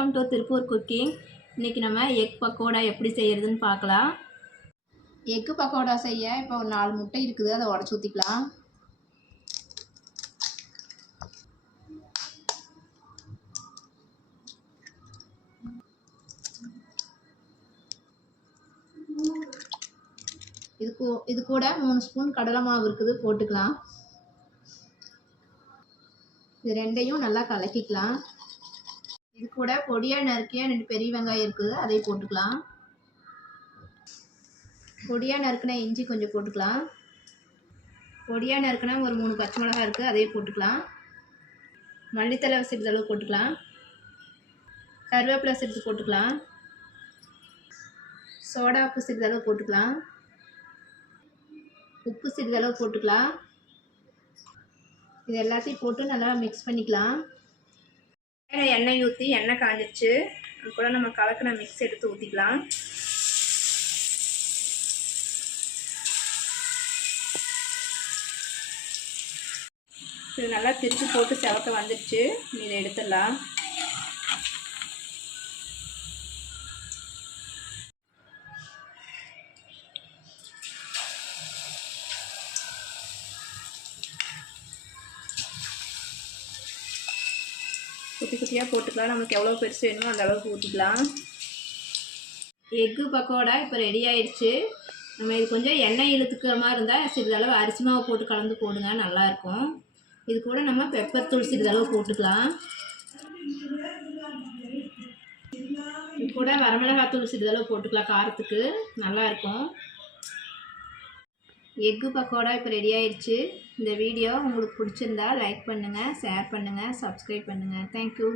Welcome to Tiruppur cooking. இன்றைக்கி நம்ம egg pakoda எப்படி செய்கிறதுன்னு பார்க்கலாம். எக்கு பக்கோடா செய்ய இப்போ ஒரு 4 முட்டை இருக்குது, அதை உடச்சி ஊற்றிக்கலாம். இது கூட 3 ஸ்பூன் கடலை மாவு இருக்குது, போட்டுக்கலாம். இது ரெண்டையும் நல்லா கலக்கிக்கலாம். இது கூட பொடியாக நறுக்கிய 2 பெரிய வெங்காயம் இருக்குது, அதை போட்டுக்கலாம். பொடியாக நறுக்கின இஞ்சி கொஞ்சம் போட்டுக்கலாம். பொடியாக நறுக்கின ஒரு 3 பச்சை மிளகாய் இருக்குது, அதையும் போட்டுக்கலாம். மல்லித்தலை சிறிதளவு போட்டுக்கலாம். கருவேப்பிலை சிறிது போட்டுக்கலாம். சோடா உப்பு சிறிதளவு போட்டுக்கலாம். உப்பு சிறிதளவு போட்டுக்கலாம். இது எல்லாத்தையும் போட்டு நல்லா மிக்ஸ் பண்ணிக்கலாம். எண்ணெய் ஊற்றி எண்ணெய் காஞ்சிடுச்சு. அது கூட நம்ம கலக்கின மிக்ஸ் எடுத்து ஊற்றிக்கலாம். இது நல்லா திருப்பி போட்டு செவக்க வந்துடுச்சு. இதை எடுத்துடலாம். குட்டி குட்டியாக போட்டுக்கலாம். நமக்கு எவ்வளோ பெருசு வேணுமோ அந்த அளவுக்கு ஊற்றிக்கலாம். எக்கு பக்கோடா இப்போ ரெடி ஆயிடுச்சு. நம்ம இது கொஞ்சம் எண்ணெய் இழுத்துக்கிற மாதிரி இருந்தால் சிறிதளவு அரிசி மாவு போட்டு கலந்து போடுங்க, நல்லாயிருக்கும். இது கூட நம்ம பெப்பர் தூள் சிறிதளவு போட்டுக்கலாம். இது கூட வரமிளகாய் தூள் சிறிதளவு போட்டுக்கலாம், காரத்துக்கு நல்லாயிருக்கும். எக்கு பக்கோடா இப்போ ரெடி ஆயிடுச்சு. இந்த வீடியோ உங்களுக்கு பிடிச்சிருந்தா லைக் பண்ணுங்கள், ஷேர் பண்ணுங்கள், சப்ஸ்கிரைப் பண்ணுங்கள். தேங்க்யூ.